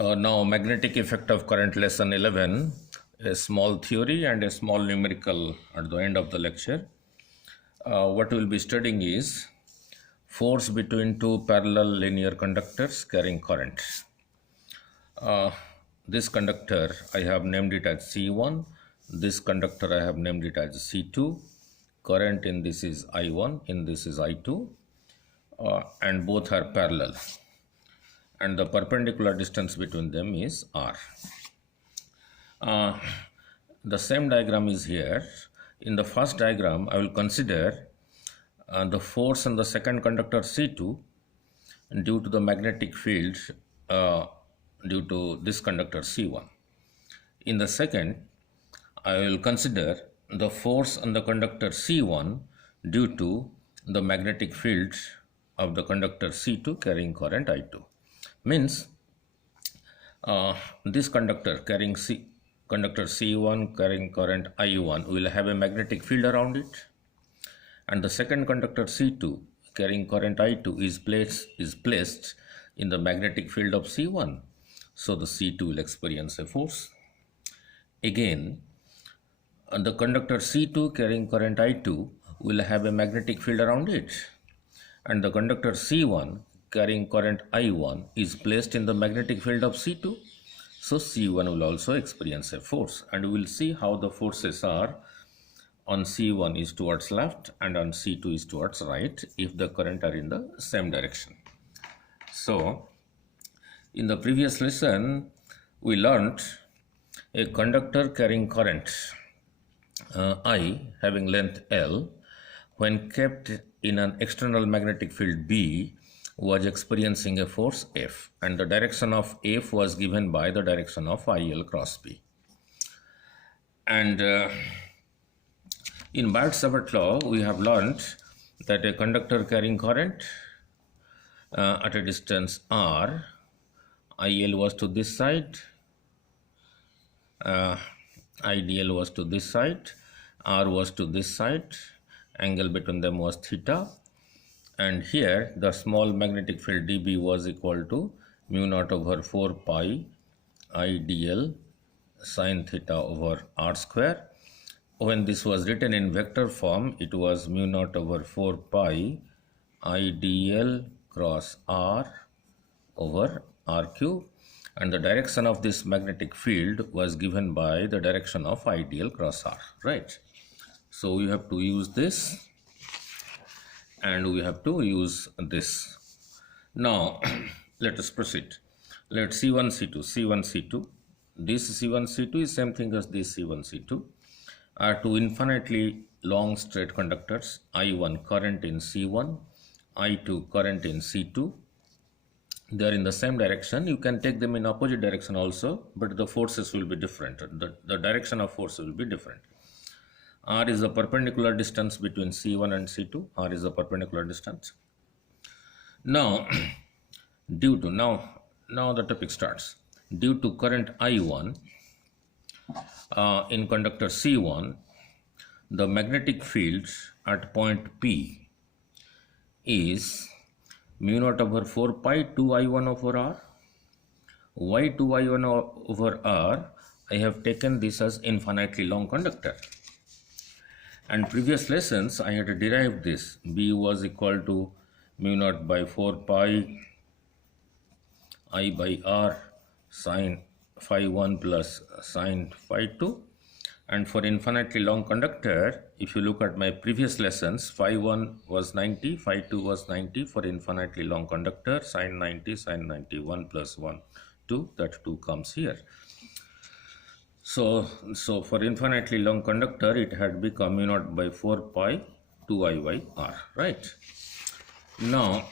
Now, magnetic effect of current, lesson 11, a small theory and a small numerical at the end of the lecture. What we will be studying is force between two parallel linear conductors carrying current. This conductor I have named it as C1, this conductor I have named it as C2, current in this is I1, in this is I2, and both are parallel, and the perpendicular distance between them is R. The same diagram is here. In the first diagram, I will consider the force on the second conductor C2 due to the magnetic field due to this conductor C1. In the second, I will consider the force on the conductor C1 due to the magnetic field of the conductor C2 carrying current I2. Means this conductor carrying conductor C1 carrying current I1 will have a magnetic field around it, and the second conductor C2 carrying current I2 is placed in the magnetic field of C1, so the C2 will experience a force. Again, the conductor C2 carrying current I2 will have a magnetic field around it, and the conductor C1 carrying current I1 is placed in the magnetic field of C2, so C1 will also experience a force, and we will see how the forces are on C1 is towards left and on C2 is towards right if the current are in the same direction. So in the previous lesson we learnt a conductor carrying current I having length L, when kept in an external magnetic field B, was experiencing a force F, and the direction of F was given by the direction of IL cross B. And in Biot-Savart law, we have learnt that a conductor carrying current at a distance R, IL was to this side, IDL was to this side, R was to this side, angle between them was theta, and here the small magnetic field dB was equal to mu naught over 4 pi IDL sine theta over R square. When this was written in vector form, it was mu naught over 4 pi IDL cross R over R cube, and the direction of this magnetic field was given by the direction of IDL cross R, right? So we have to use this and we have to use this. Now let us proceed. Let C1 C2, this C1 C2 is same thing as this C1 C2 are two infinitely long straight conductors, I1 current in C1, I2 current in C2. They are in the same direction. You can take them in opposite direction also, but the forces will be different. The direction of force will be different. R is the perpendicular distance between C1 and C2. R is the perpendicular distance. Now, now the topic starts. Due to current I1 in conductor C1, the magnetic field at point P is mu naught over 4 pi 2I1 over R. Why 2I1 over R? I have taken this as infinitely long conductor. And previous lessons I had derived this. B was equal to mu naught by 4 pi I by R sine phi 1 plus sine phi 2. And for infinitely long conductor, if you look at my previous lessons, phi 1 was 90, phi 2 was 90 for infinitely long conductor, sine 90, sine 91 plus 1, 2, that 2 comes here. So for infinitely long conductor, it had become mu naught by 4 pi 2I by R, right? Now,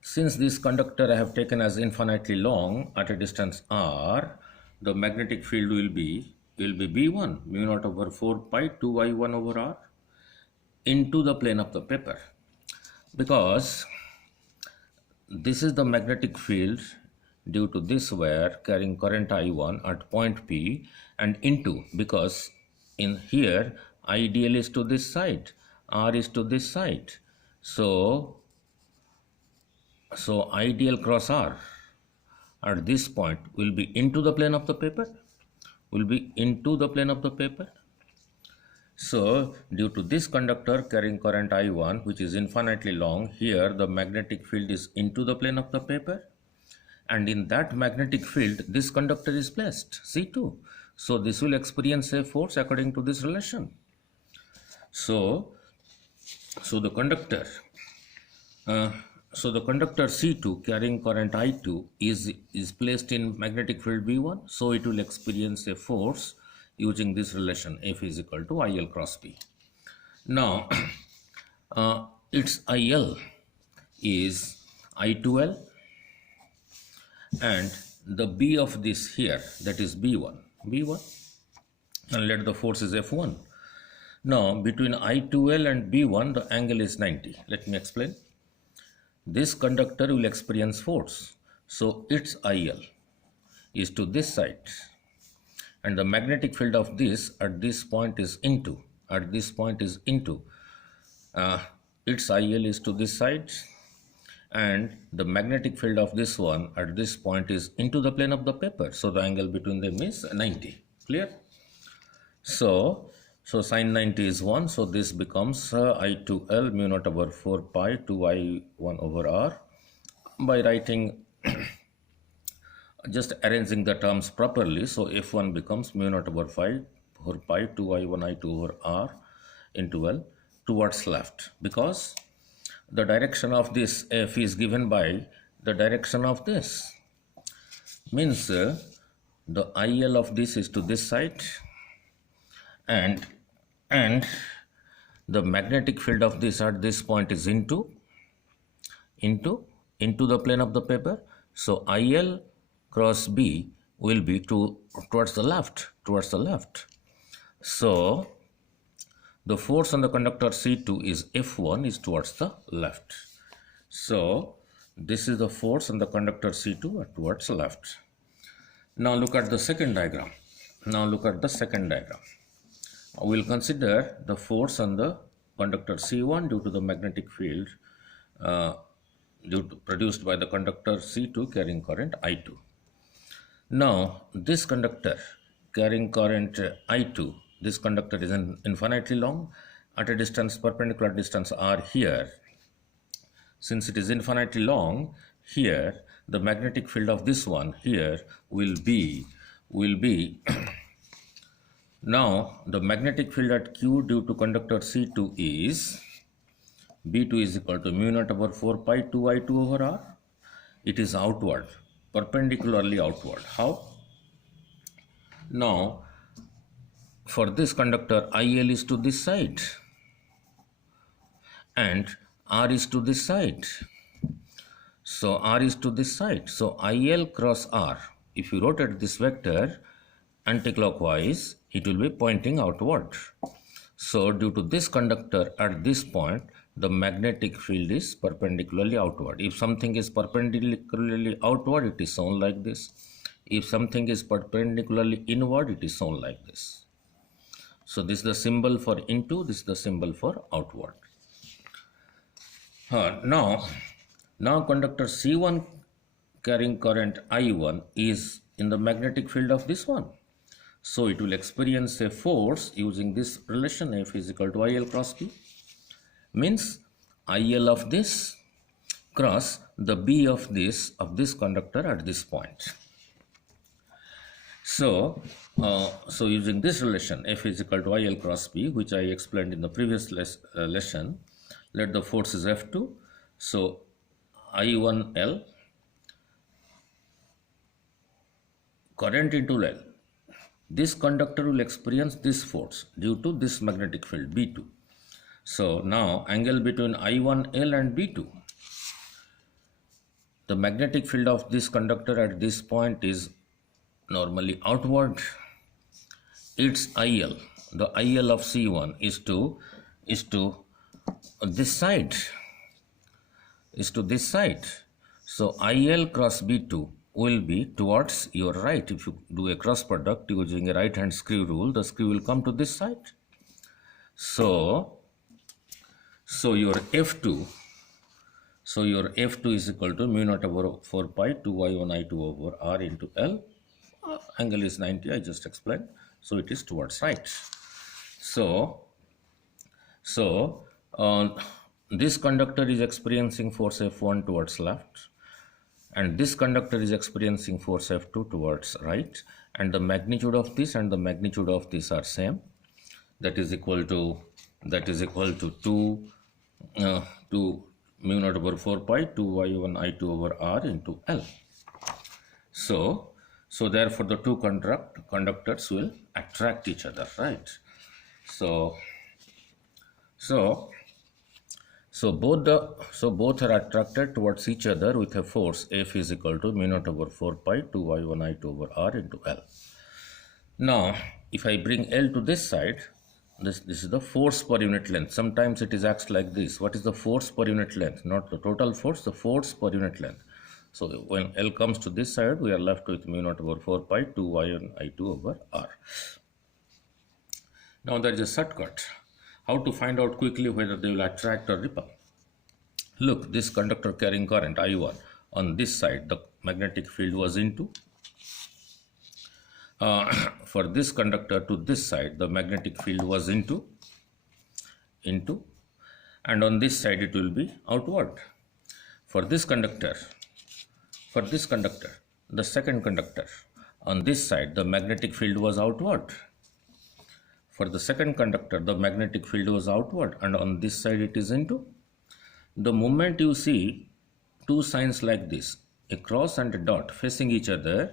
since this conductor I have taken as infinitely long at a distance R, the magnetic field will be B1, mu naught over 4 pi 2I1 over R into the plane of the paper, because this is the magnetic field due to this wire carrying current I1 at point P, and into, because in here IDL is to this side, R is to this side, so IDL cross R at this point will be into the plane of the paper, will be into the plane of the paper. So due to this conductor carrying current I1, which is infinitely long, here the magnetic field is into the plane of the paper, and in that magnetic field this conductor is placed, C2. So this will experience a force according to this relation. So the conductor C2 carrying current I2 is placed in magnetic field V1, so it will experience a force using this relation F is equal to IL cross B. Now its IL is I2L, and the B of this here, that is B1, and let the force is F1. Now between I2L and B1 the angle is 90. Let me explain. This conductor will experience force, so its IL is to this side, and the magnetic field of this at this point is into, its IL is to this side, and the magnetic field of this one at this point is into the plane of the paper, so the angle between them is 90. Clear? So sin 90 is 1, so this becomes I2L mu naught over 4 pi 2I1 over R. By writing, just arranging the terms properly, so F1 becomes mu naught over 4 pi 2I1 I2 over R into L towards left, because the direction of this F is given by the direction of this. Means the IL of this is to this side, and the magnetic field of this at this point is into the plane of the paper. So IL cross B will be towards the left. So the force on the conductor C2 is F1 is towards the left. So this is the force on the conductor C2 towards the left. Now look at the second diagram. We will consider the force on the conductor C1 due to the magnetic field produced by the conductor C2 carrying current I2. Now this conductor carrying current I2, this conductor is infinitely long at a distance, perpendicular distance R here. Since it is infinitely long, here the magnetic field of this one here will be now the magnetic field at Q due to conductor C2 is B2 is equal to mu naught over 4 pi 2I2 over R. It is outward, perpendicularly outward. How? Now for this conductor IL is to this side and R is to this side. So R is to this side. So IL cross R, if you rotate this vector anticlockwise, it will be pointing outward. So due to this conductor at this point, the magnetic field is perpendicularly outward. If something is perpendicularly outward, it is shown like this. If something is perpendicularly inward, it is shown like this. So this is the symbol for into, this is the symbol for outward. Now conductor C1 carrying current I1 is in the magnetic field of this one. So it will experience a force using this relation F is equal to IL cross B. Means IL of this cross the B of this conductor at this point. So using this relation F is equal to IL cross B, which I explained in the previous lesson, let the force is F2. So I1L current into L. This conductor will experience this force due to this magnetic field B2. So now angle between I1L and B2. The magnetic field of this conductor at this point is normally outward. Its IL, the IL of C1 is to this side. So IL cross B2 will be towards your right. If you do a cross product using a right hand screw rule, the screw will come to this side. So your F2 So your F2 is equal to mu naught over 4 pi 2y1 I2 over R into L. Angle is 90, I just explained. So it is towards right. So this conductor is experiencing force F1 towards left, and this conductor is experiencing force F2 towards right, and the magnitude of this and the magnitude of this are same. That is equal to 2 mu naught over 4 pi 2y1 I2 over R into L. So therefore the two conductors will attract each other, right? So both are attracted towards each other with a force F is equal to mu naught over 4 pi 2y1 I2 over R into L. Now if I bring L to this side, this is the force per unit length. Sometimes it is asked like this: what is the force per unit length? Not the total force, the force per unit length. So when L comes to this side, we are left with mu naught over 4 pi 2y1 I2 over R. Now there is a shortcut. How to find out quickly whether they will attract or repel? Look, this conductor carrying current I1, on this side the magnetic field was into. For this conductor to this side, the magnetic field was into, and on this side it will be outward. For this conductor, the second conductor, on this side the magnetic field was outward. For the second conductor, the magnetic field was outward, and on this side it is into. The moment you see two signs like this, a cross and a dot facing each other,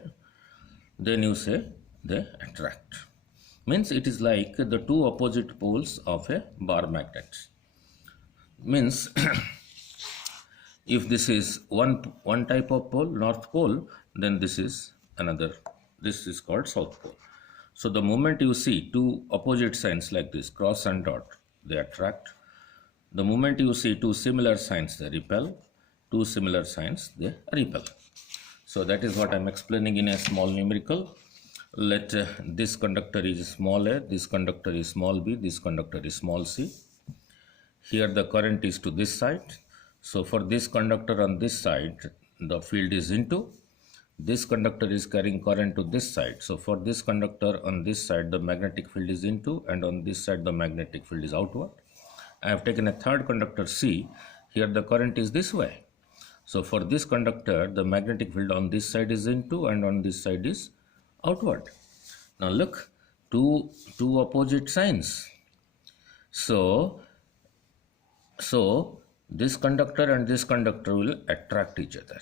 then you say they attract. Means it is like the two opposite poles of a bar magnet. Means if this is one type of pole, north pole, then this is another. This is called south pole. So the moment you see two opposite signs like this, cross and dot, they attract. The moment you see two similar signs, they repel. Two similar signs, they repel. So that is what I am explaining in a small numerical. Let this conductor is small a, this conductor is small b, this conductor is small c. Here the current is to this side. So for this conductor on this side, the field is into. This conductor is carrying current to this side. So for this conductor on this side, the magnetic field is into, and on this side the magnetic field is outward. I have taken a third conductor C. Here the current is this way. So for this conductor, the magnetic field on this side is into, and on this side is outward. Now look, two opposite signs. So this conductor and this conductor will attract each other.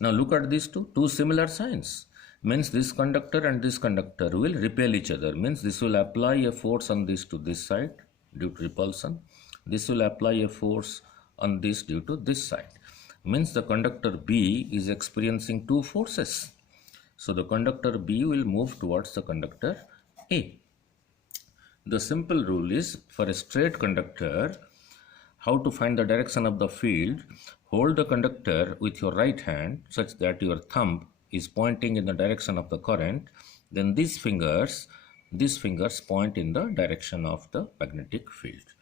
Now look at these two similar signs. Means this conductor and this conductor will repel each other. Means this will apply a force on this to this side due to repulsion. This will apply a force on this due to this side. Means the conductor B is experiencing two forces. So the conductor B will move towards the conductor A. The simple rule is, for a straight conductor, how to find the direction of the field: hold the conductor with your right hand such that your thumb is pointing in the direction of the current. Then these fingers point in the direction of the magnetic field.